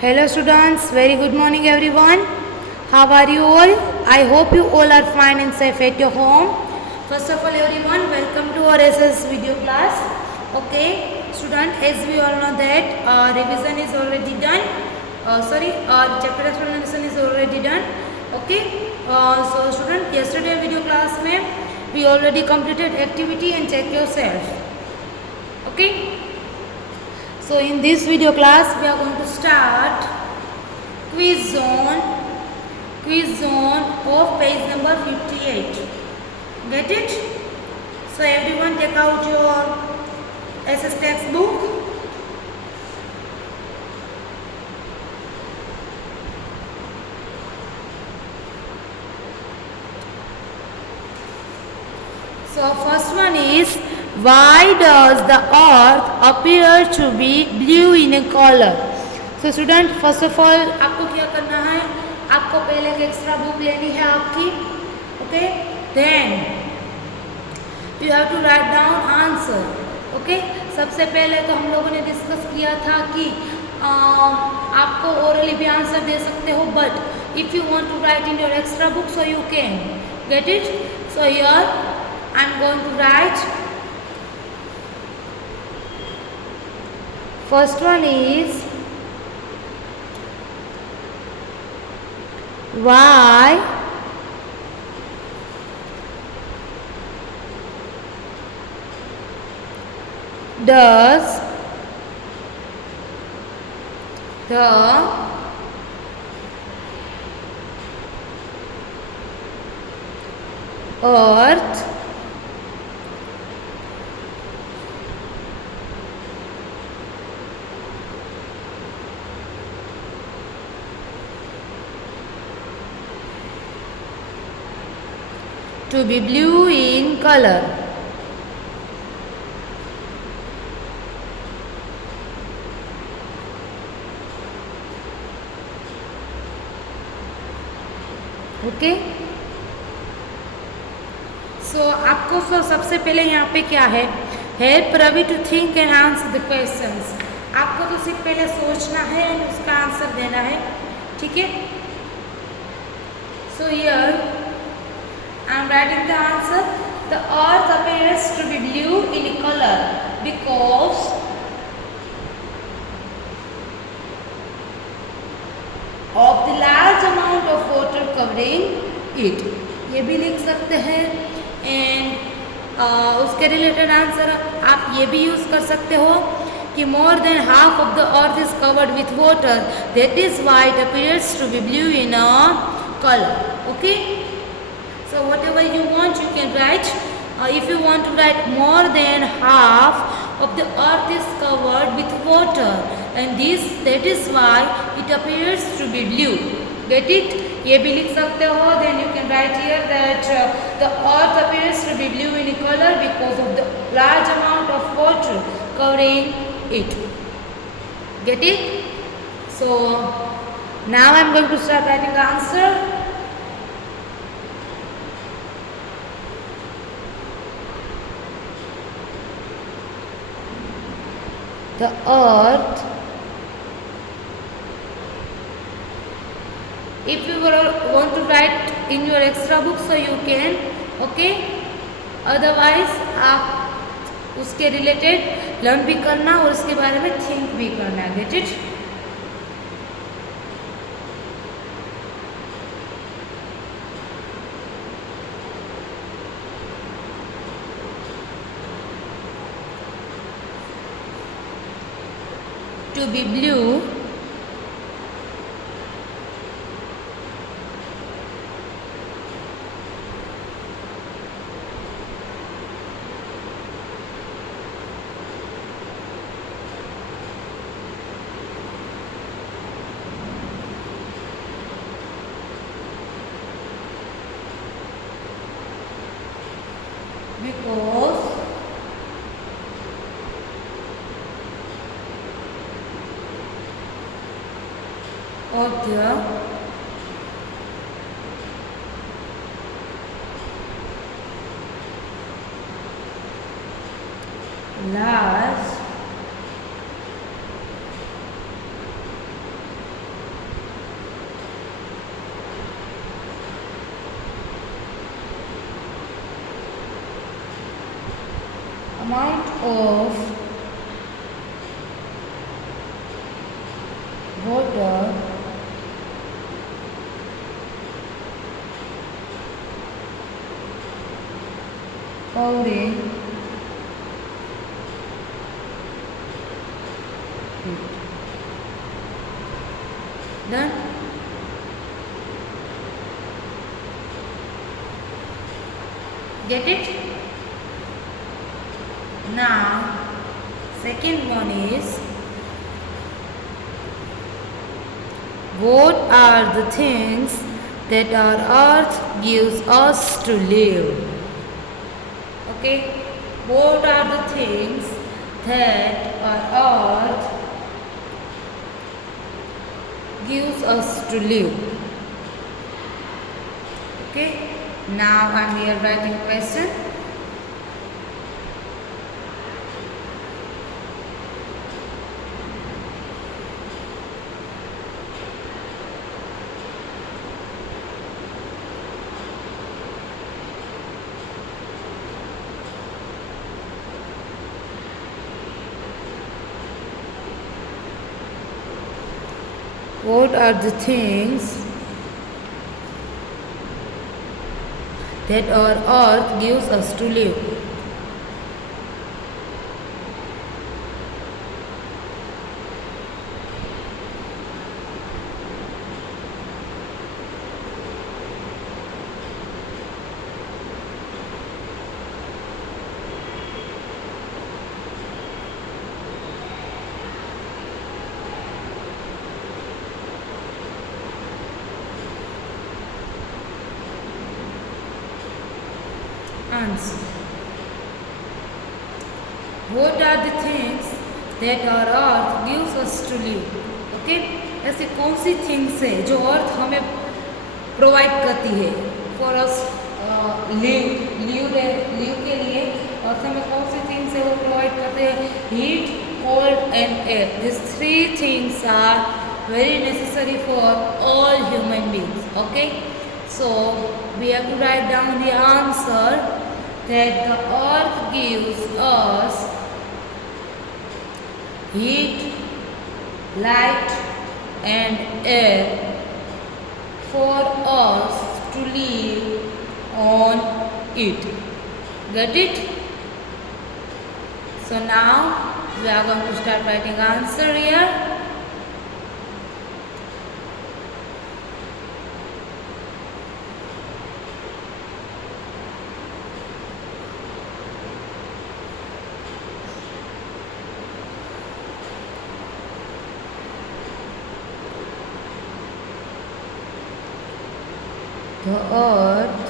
Hello students, very good morning everyone. How are you all? I hope you all are fine and safe at your home. First of all everyone, welcome to our SS video class. Okay, student, as we all know that revision is already done. Chapter explanation is already done. Okay, so student, yesterday video class में we already completed activity and check yourself. Okay. So in this video class we are going to start quiz zone of page number 58. Get it? So everyone take out your SS textbook. So first one is, why does the earth appear to be blue in a color? So student, first of all आपको क्या करना है, आपको पहले एक extra book लेनी है आपकी. Okay, then you have to write down answer. Okay, सबसे पहले तो हम लोगों ने डिस्कस किया था कि आपको ओरली भी आंसर दे सकते हो, but if you want to write in your extra book so you can get it. So here I am going to write. First one is, why does the earth to be blue in color? Okay, so आपको सबसे पहले यहाँ पे क्या है, help Ravi to think and answer the questions. आपको तो सिर्फ पहले सोचना है और उसका आंसर देना है. ठीक है, so here I am writing the answer. The earth appears to be blue in color because of the large amount of water covering it. ये भी लिख सकते हैं. एंड उसके रिलेटेड आंसर आप ये भी यूज़ कर सकते हो कि more than half of the earth is covered with water. That is why it appears to be blue in a color. Okay. So whatever you want you can write. If you want to write more than half of the earth is covered with water and that is why it appears to be blue. Get it? ये भी लिख सकते हो. Then you can write here that the earth appears to be blue in color because of the large amount of water covering it. Get it? So now I am going to start writing the answer. The earth, if you want to write in your extra book so you can. Okay, otherwise आप उसके related learn भी करना और उसके बारे में think भी करना. Get it? To be blue because of the large amount of water covering it. Done? Get it? Now, second one is, what are the things that our earth gives us to live? Okay, what are the things that our earth gives us to live? Okay, now I'm here writing question. What are the things that our earth gives us to live? Answer. What are the things that our earth gives us to live? Okay, ऐसी कौन see things है जो अर्थ हमें provide करती है for us live के लिए? अर्थ हमें कौन सी थिंग्स है वो प्रोवाइड करते हैं? Heat, cold and air. This three things are very necessary for all human beings. Okay, so we have to write down the answer that the earth gives us heat, light and air for us to live on it. Get it? So now we are going to start writing answer here. The earth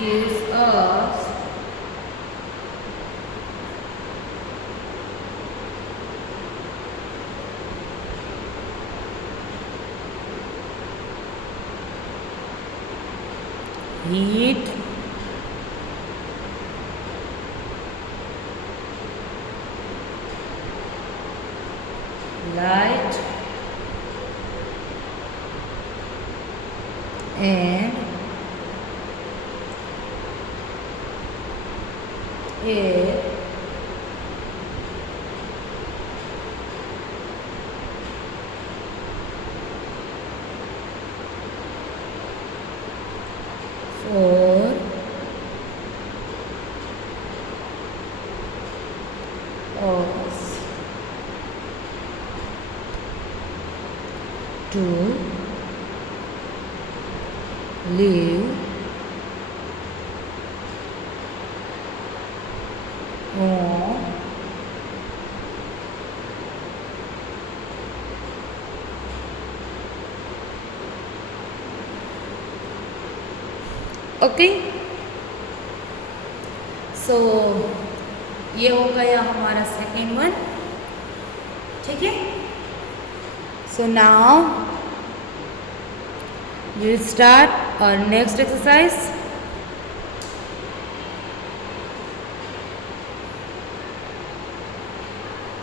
gives us heat, light and air for us to live on okay. So ये हो गया हमारा second one. ठीक है. So now we will start our next exercise.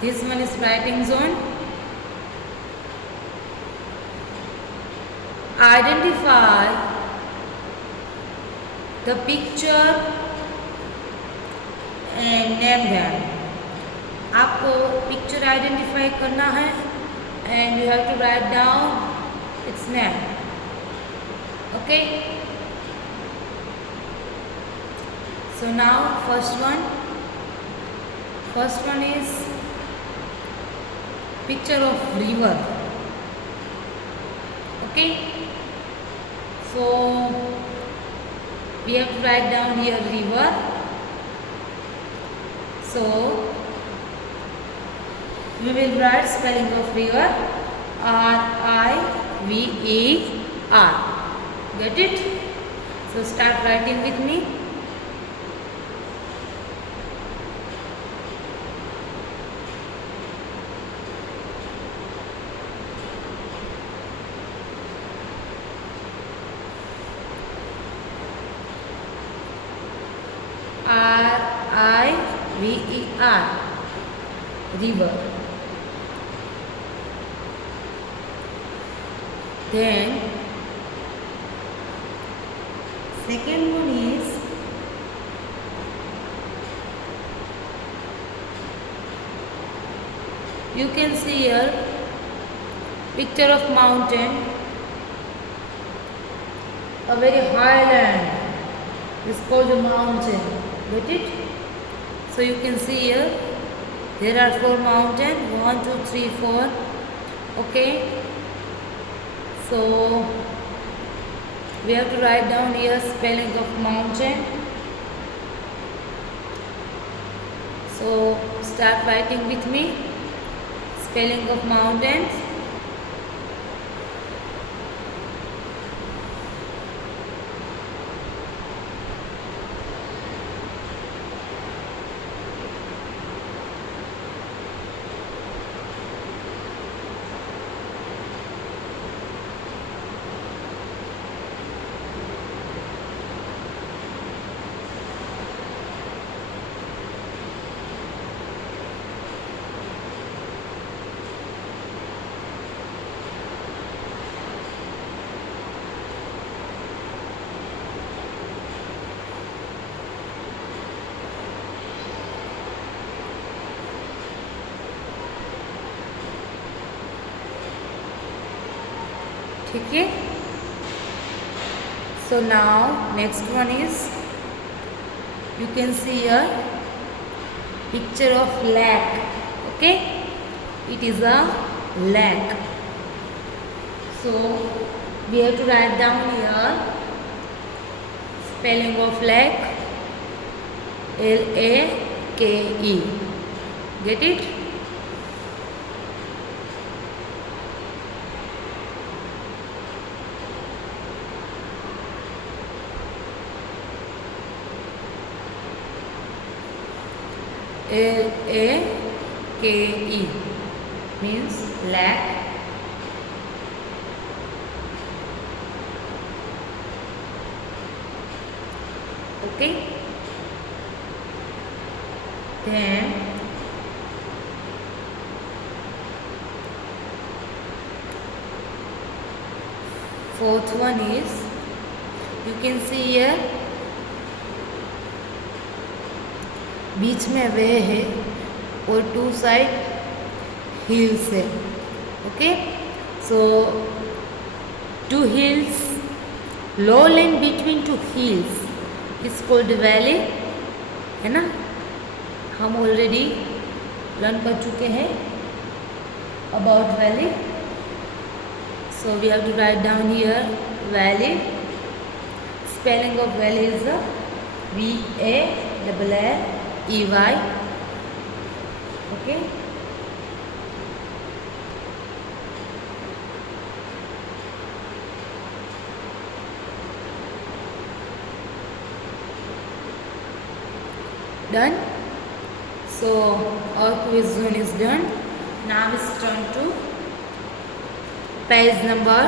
This one is writing zone. Identify the picture and name them. आपको picture identify करना है and you have to write down its name. Okay. So now first one is picture of river. Okay. So we have to write down here river. So we will write spelling of river R-I-V-E-R. Get it? So start writing with me. R-I-V-E-R, river. Then second one is you can see here picture of mountain, a very high land is called a mountain. Get it? So you can see here there are 4 mountains, 1 2 3 4. Okay, so we have to write down here spelling of mountain. So start writing with me spelling of mountains. ठीक है. So now next one is you can see a picture of lake. Okay, it is a lake. So we have to write down here spelling of lake, L-A-K-E. Get it? L-A-K-E means lake. Okay. Then fourth one is you can see here बीच में वे है और 2 side hills है. Okay, so 2 hills, low land between 2 hills is called valley, है ना. हम already learn कर चुके हैं about valley. So we have to write down here valley. Spelling of valley is V-A-L-L-E-Y. Okay. Done. So our quiz zone is done. Now it's turn to page number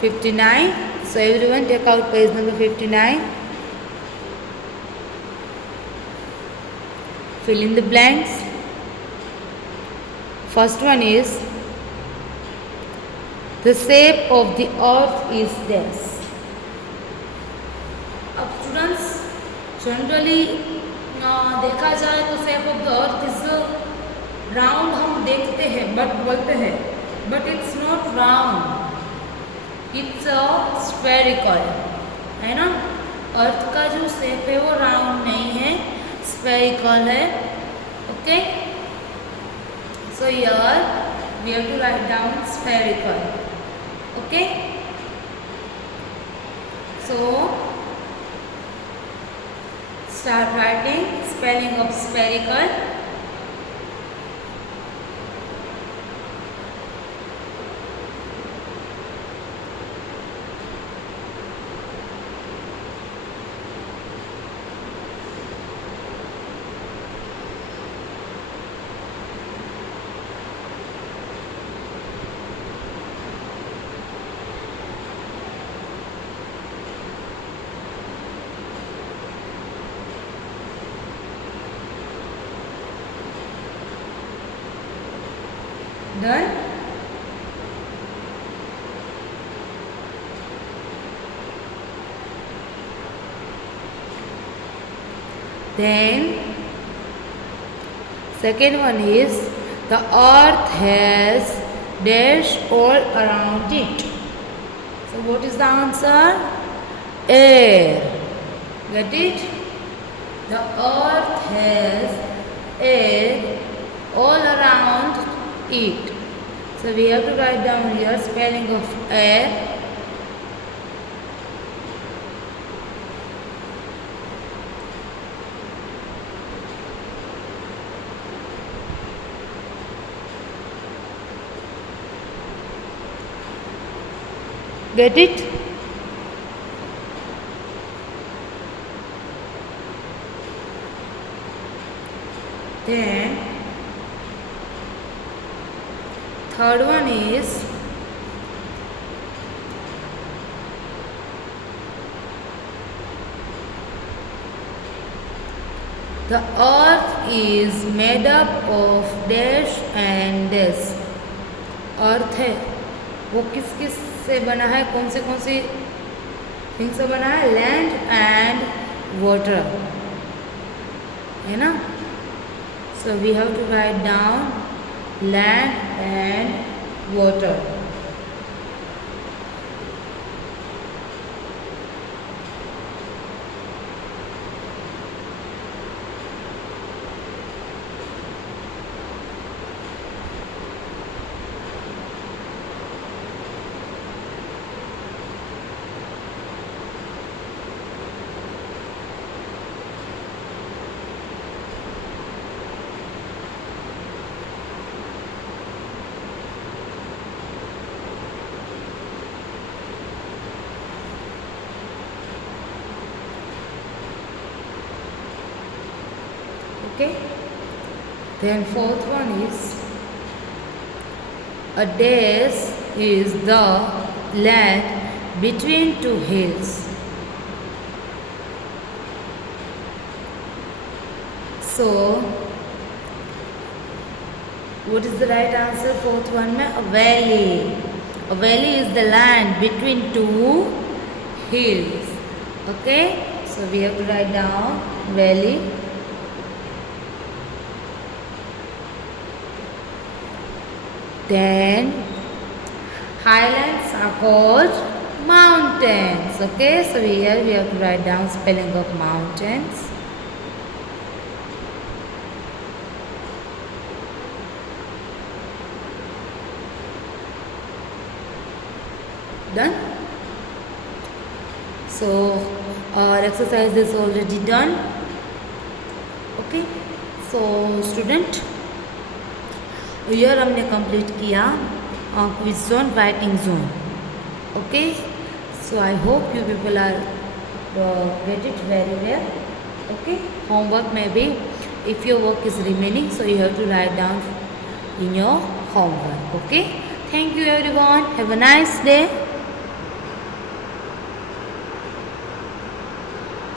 59. So everyone take out page number 59. Fill in the blanks. First one is The shape of the earth is this. अब students generally देखा जाए तो shape of the earth is round हम देखते हैं but बोलते हैं but it's not round, it's a spherical, है ना। अर्थ का जो शेप है वो राउंड नहीं है, स्फेरिकल है। Okay, so here we have to write down spherical. Okay, so start writing spelling of spherical. Done? Then second one is the earth has dash all around it. So what is the answer? Air. Get it? The earth has air all around it. So we have to write down here spelling of air. Get it? Then third one is the earth is made up of dash and dash. अर्थ है वो किस किस से बना है, कौन सी thing से बना है? लैंड एंड वाटर, है ना। So we have to write down land and water. Okay, then fourth one is a dash is the land between two hills. So what is the right answer? Fourth one में a valley. A valley is the land between two hills. Okay, so we have to write down valley. Then highlands are called mountains. Okay, so here we have to write down spelling of mountains. Done. So our exercise is already done. Okay, so student, here हमने complete किया quiz zone, writing zone. Okay, so I hope you people are get it very well. Okay, homework में भी if your work is remaining so you have to write down in your homework. Okay, thank you everyone, have a nice day.